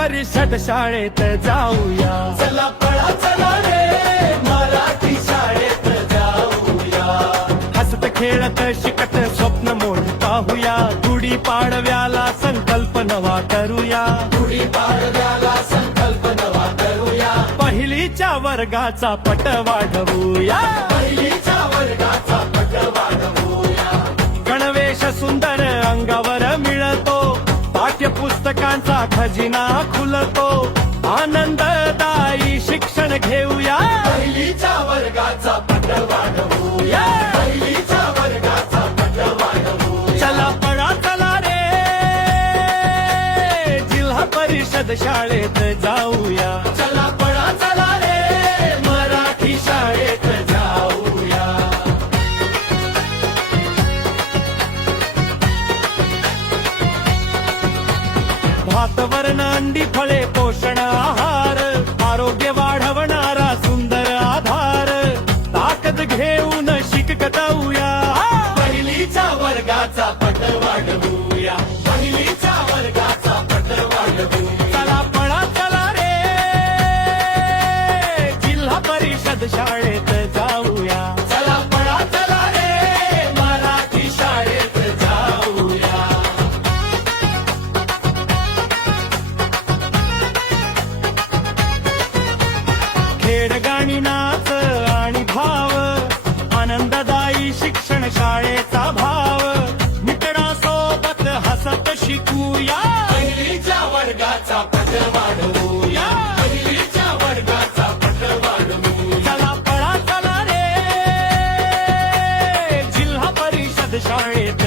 परिषद शाळेत जाऊया, चला पळा चला रे मराठी शाळेत जाऊया. हसत खेळत शिकत स्वप्न मोठी पाहूया, गुढी पाडव्याला संकल्प नवा करूया, गुढी पाडव्याला संकल्प नवा करूया. पहिलीच्या वर्गाचा पट वाढवूया, पहिलीच्या वर्गाचा पट वाढवूया. गणवेश सुंदर अंगावर मिळतो, पाठ्यपुस्तकांचा खजिना खुलतो, आनंददायी शिक्षण घेऊया, पहिलीच्या वर्गाचा पट वाढवूया. पहिलीच्या वर्गाचा पट वाढवूया. चला पळा चला रे जिल्हा परिषद शाळेत जाऊया, चला पळा चला रे मराठी शाळेत जाऊया. भात वर्ण अंडी फळे पोषण आहार, आरोग्य वाढवणारा सुंदर आधार, ताकद घेऊन शिकताऊया, पहिलीच्या वर्गाचा पट वाढवूया. पहिलीच्या वर्गाचा पट वाढवूया. चला पळा चला रे जिल्हा परिषद शाळेत जाऊया, चला पळा चला रे मराठी शाळेत जाऊया. खेळ गाणी नाच आणि भाव, आनंददायी शिक्षण शाळेचा भाव, मित्रांसोबत हसत शिकूया, पहिलीच्या वर्गाचा पट वाढवूया. पहिलीच्या वर्गाचा पट वाढवूया. चला पळा चला रे जिल्हा परिषद शाळेत